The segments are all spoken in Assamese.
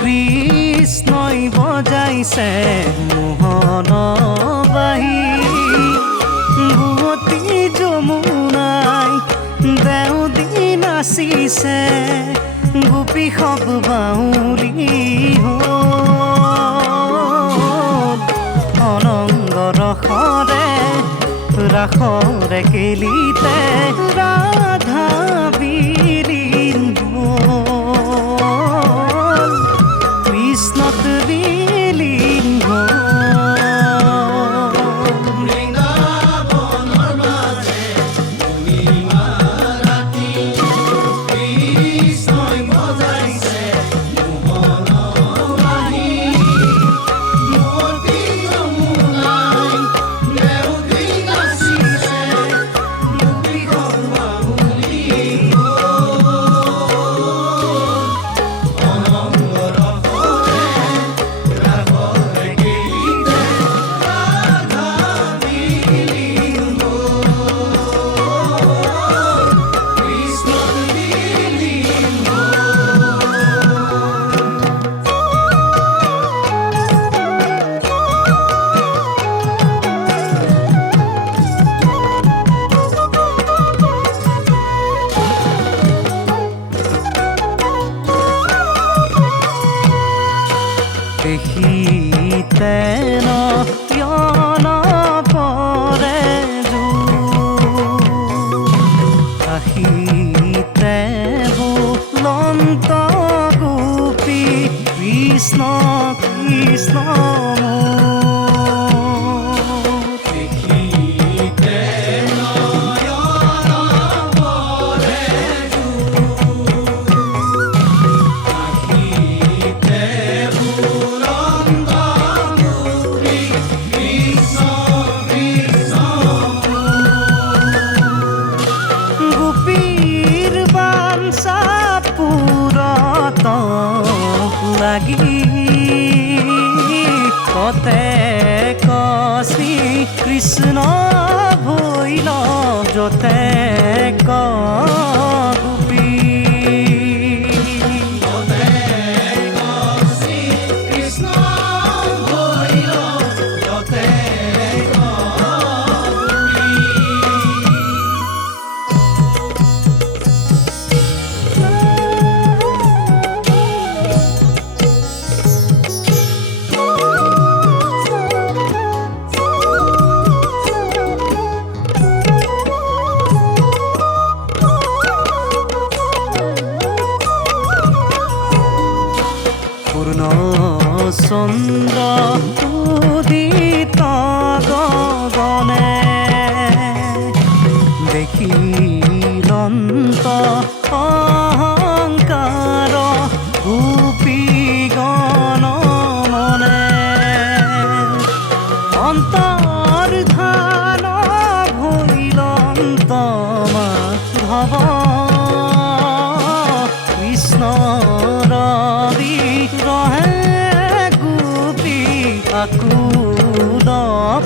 কৃষ্ণই বজাইছে মোহন বাহি বুৱতী যমুনাই দেউদী নাচিছে গোপী সব বাউলী অনংগ ৰসৰে ৰাসৰে কেলিতে ৰাধা বিলীন হ'ল কৃষ্ণত বিলীন হ'ল দেখিতে নয়ন পৰে আহিতে বুলন্ত গোপী কৃষ্ণ কৃষ্ণ লাগি কতে কশ্ৰী কৃষ্ণ ভৈল যতে গোপী কৃষ্ণ ভৈল যতে চন্দ্ৰ উদিত গগনে দেখিলন্ত অহংকাৰ গোপীগণ মনে অন্তৰ্ধান ভৈলন্ত মাধৱ কৃষ্ণৰ বিগ্ৰহে আকুল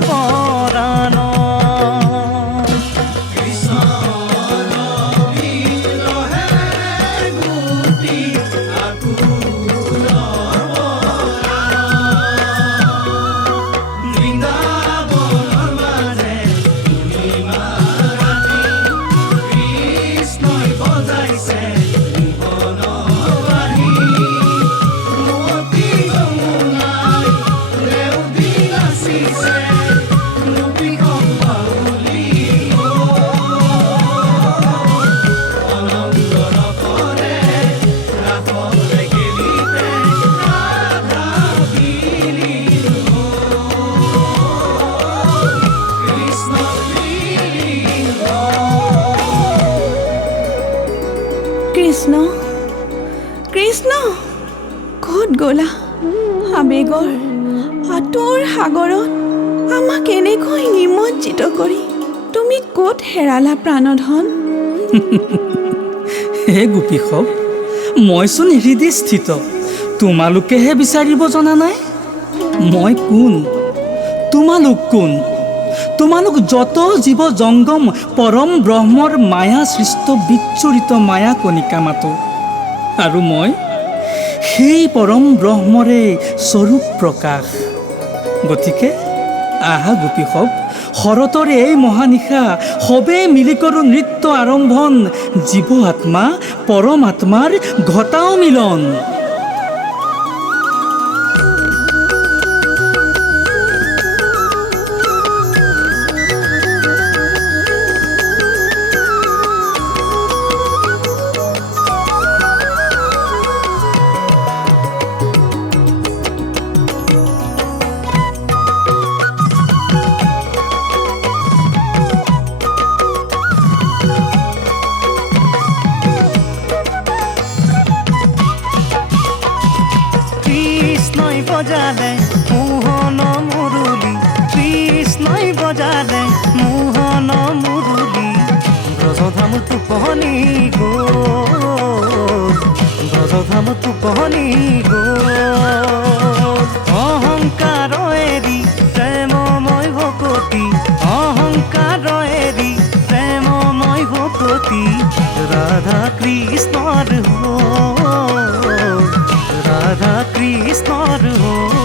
পৰাণ কৃষ্ণ কৃষ্ণ ক'ত গ'লা আবেগৰ আঁতৰ সাগৰত আমাক এনেকৈ নিমজ্জিত কৰি তুমি ক'ত হেৰালা প্ৰাণধন হে গোপীসৱ মইচোন হৃদয় স্থিত তোমালোকেহে বিচাৰিব জনা নাই মই কোন তোমালোক কোন তোমালোক যত জীৱ জংগম পৰম ব্ৰহ্মৰ মায়া সৃষ্ট বিচ্ছুৰিত মায়া কণিকা মাতো আৰু মই সেই পৰম ব্ৰহ্মৰে স্বৰূপ প্ৰকাশ। গতিকে আহা গোপীসৱ, শৰতৰ এই মহানিশা সবে মিলি কৰোঁ নৃত্য আৰম্ভন, জীৱ আত্মা পৰমাত্মাৰ ঘটাও মিলন। কৃষ্ণই বজালে মোহন মুৰুলি, কৃষ্ণই বজালে মোহন মুৰুলি, ব্ৰজধাম টোপনি গ'ল, ব্ৰজধাম টোপনি গ'ল। অহংকাৰ এৰি প্ৰেমময় ভকতি, অহংকাৰ এৰি প্ৰেমময় ভকতি, ৰাধা কৃষ্ণৰ হ'ল, ৰাধা কৃষ্ণৰ হ'ল।